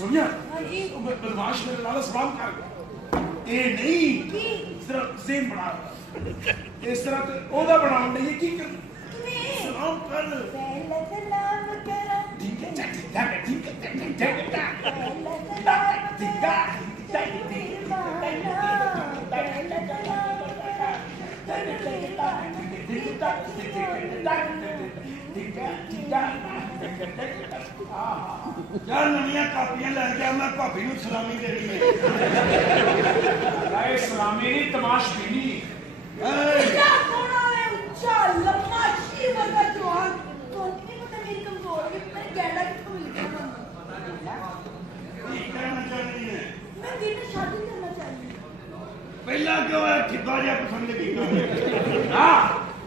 सोनिया बदमाश मेरे लाला सलाम कर ये नहीं सिर्फ सेम बना इस तरह तो ओदा बनाओ नहीं की कर सलाम कर पहले सलाम करो ठीक है ठीक है ठीक है ठीक है यार नवियां कापियां लैके आ मैं भाभी नूं सलामी देनी है अरे सलामी नहीं तमाशबीनी क्या सोना है ऊंचा लंबा शी वर्गा जवान तो नहीं पता मेरी कमजोर है मैं गैंडा किसको मिल गया ठीक करना चाहती है मैं दिन में शादी करना चाहिए पहला क्यों है ठिब्बा जिहा पसंद कीता हाँ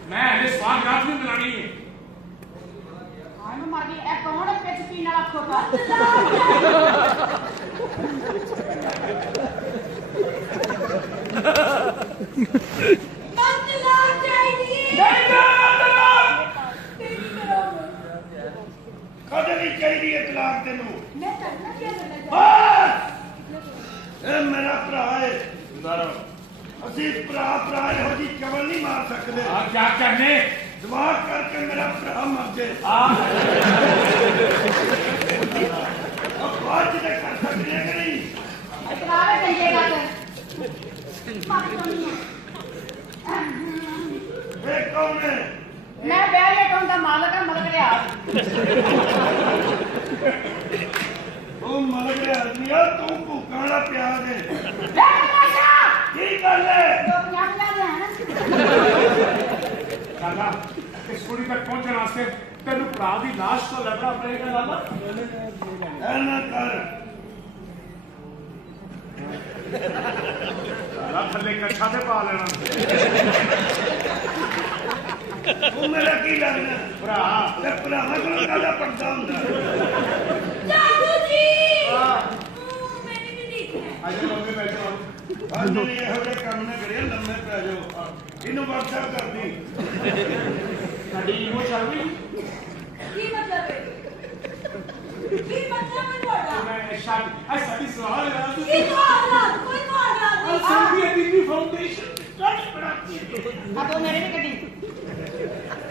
मैं हले स्वाद रात में मिलानी है आनु मार गई ए कौन है पेच पीने वाला खोता मंगला चाहिए कदे नहीं चाहिए तलाक तेनू मैं करना क्या करना चाहिए बस ए मेरा भरा है ਅਸੀਂ ਭਰਾ ਇਹੋ ਜੀ ਕਮਲ ਨਹੀਂ ਮਾਰ ਸਕਦੇ हाँ क्या करने ਦਿਮਾਗ ਕਰਕੇ ਮੇਰਾ ਭਰਾ ਮਰ ਜੇ अब बात नहीं कर सकते कि नहीं इतरावे चलेगा कर मार तो नहीं ये कौन है मैं बैले कौन का मालक है मलक गया तू मर गया आदमी है तू भूखा वाला प्याज है की गल है तो क्या क्या है ना लाला इस कुड़ी तक पहुंचने वास्ते तेनू भरा दी लाश तो लभना पड़ेगा लाला ऐना कर लाला थल्ले कच्छा ते पा लेना तू मेरा की लगना भरा ते भरावां कोल काहदा पर्दा हुंदा जादू जी हाँ मैंने भी देखा है आज लंबे बैठो ਅੱਜ ਨਹੀਂ ਇਹੋ ਜਿਹੇ ਕੰਮ ਨੇ ਕਰਿਆ ਲੰਮੇ ਪੈ ਜਾਓ ਇਹਨੂੰ WhatsApp ਕਰ ਦੀ साडी इमो चल रही की मतलब है ਤੁਹਾਡਾ मैं शादी साडी सवाल है की ਤੁਹਾਡਾ ਕੋਈ ਤੁਹਾਡਾ ਨਹੀਂ संधि दिल्ली फाउंडेशन कट बनाती है अब तो मेरे भी कटी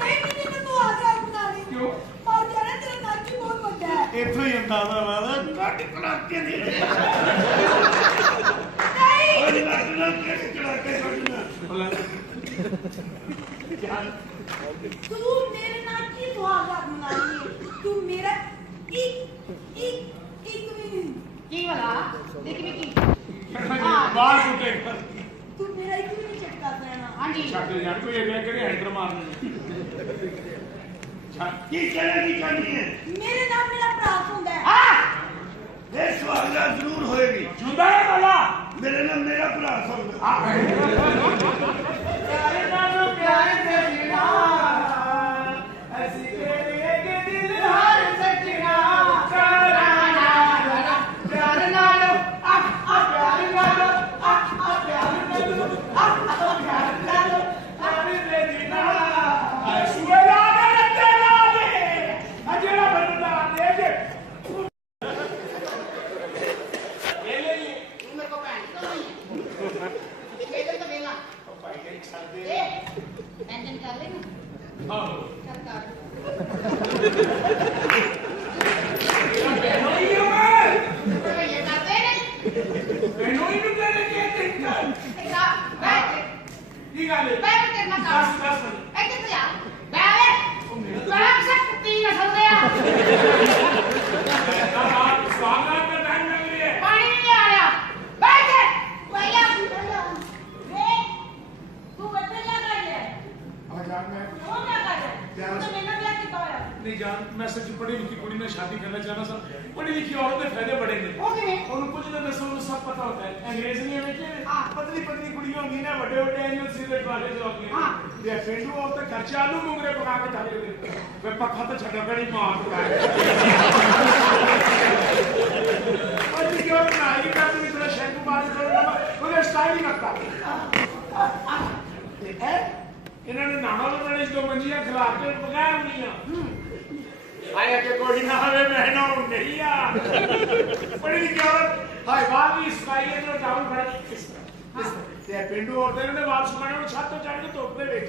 ਨਹੀਂ ਮੈਨੂੰ ਤੂੰ ਆ ਜਾ ਬਣਾ ਲਈ क्यों ਮਾਰ ਜਾਣਾ ਤੇਰਾ ਨੱਕ ਹੀ ਬਹੁਤ ਵੱਡਾ ਹੈ ਇੱਥੋਂ ਹੀ ਅੰਦਾਜ਼ਾ ਲਾਦਾ ਕੱਟ ਕਲਾਕੇ ਦੀ ਨਹੀਂ ਉਹ ਲੱਗ ਨਾ ਕਿ ਕਲਾਕੇ ਕੱਢਣਾ क्या तू मेरे नाम की सुहागा बनाई है तू मेरा एक भी नहीं की वाला देख भी की बाहर टूटे तू मेरा एक भी नहीं चेक कर देना हां जी छाट यार कोई ये करे हैंडर मारने ਕੀ ਚਲੇਗੀ ਚਾਹਨੀ ਹੈ मेरे नाम मेरा प्रास होता है हां ਇਹ ਸਵਾਲਾ ਜ਼ਰੂਰ ਹੋਏਗੀ जुंदा है लाला ਮੇਰੇ ਨਾਲ ਮੇਰਾ ਭਰਾ ਸੁਣ प्यारे नालो प्यारे से जीना ऐसी के लिए के दिल हार सजना कराना प्यार नालो प्यार नालो प्यार नालो प्यार नालो प्यारे से जीना ऐसे लागे तेरा दे अजरा बनना दे जे ये ले मेरे को पैंट तो नहीं है ये तो वेला भाई नहीं छाड़ दे ए टेंशन कर लेना हां कर कर नहीं है मैं तो ये करते नहीं ਮੈਨੂੰ ਹੀ ਨਹੀਂ ਦੇਣੇ ਕਿ ਟਿਕਟ ऐसा बैठ ਕੀ ਗੱਲ ਹੈ बैठ करना ਦੱਸ काम ਦੱਸ ए किधर जा बैठ बैठ से कुत्ती न चल गया आप स्वागत का टाइम लग रही है पानी नहीं आ रहा बैठ भैया तू बच्चे क्या कर रहा है और जान मैं वो क्या कर रहा है तू तो मेरा क्या किया है नहीं जान मैं सच पढ़ी लिखी कुड़ी में शादी करना चाहता था पढ़ी लिखी औरत के फायदे बड़े ने हो गए और कुछ ना दसो सब पता होता है अंग्रेज नहीं है कि पतली पतली कुड़ियां होंगी ना बड़े बड़े एंगल सीधे वाले जो होंगे हाँ। ये पेंडू औरत घर से आलू मुंगरे पका के डाले हुए वे पक्का तो छड़ा बड़ी मार का है और ये क्यों बनाई का तो इतना शैम्पू मार कर वो स्टाइल ही रखता है इन्होंने नाना लोगों जो मंजियां खिला के बगैर नहीं आया के कोई ना हवे बहनों नहीं आ बड़ी ਪਿੰਡੂ ਔਰਤਾਂ ਨੇ ਵਾਪਸ ਮਾਰੇ ਉਹ ਛੱਤ ਤੋਂ ਚੜ੍ਹ ਕੇ ਧੁੱਪ ਦੇ ਵਿੱਚ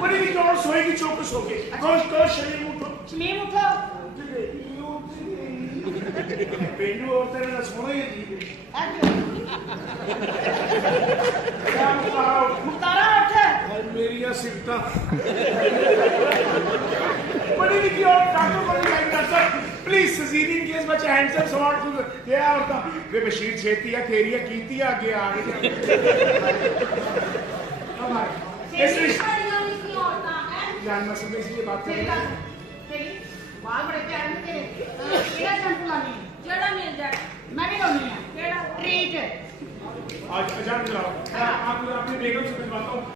ਬੜੀ ਵੀ ਕੌਣ ਸੋਏਗੀ ਚੁੱਪ ਸੋ ਕੇ ਕੋਸ਼ ਸ਼ਰੀਰ ਉਠੋ ਸ਼ਮੀਮ ਉਠੋ ਪਿੰਡੂ ਔਰਤਾਂ ਨੇ ਸੋਣਾ ਹੀ ਅਜੀਬ ਹੈ ਮੁਖਤਾਰਾ ਉੱਠ ਮੇਰੀਆਂ ਸਿਫਤਾਂ बड़ी भी और डॉक्टर को भी लाइन कर सर प्लीज सजीरियन केस बच्चा हैंडसम सवाल को क्या होता वे बशीर छेती है तेरिया कीती आगे आ गई तेरी सारियां नहीं होता है जान मैं सब इसलिए बात कर रहा हूं तेरी बाल बड़े प्यारे ने तेरे केड़ा शैम्पू लानी जेड़ा मिल जाए मैं भी लानी है केड़ा ट्रीट आज अजान कराओ आपको अपनी बेगम से मिलवाता हूं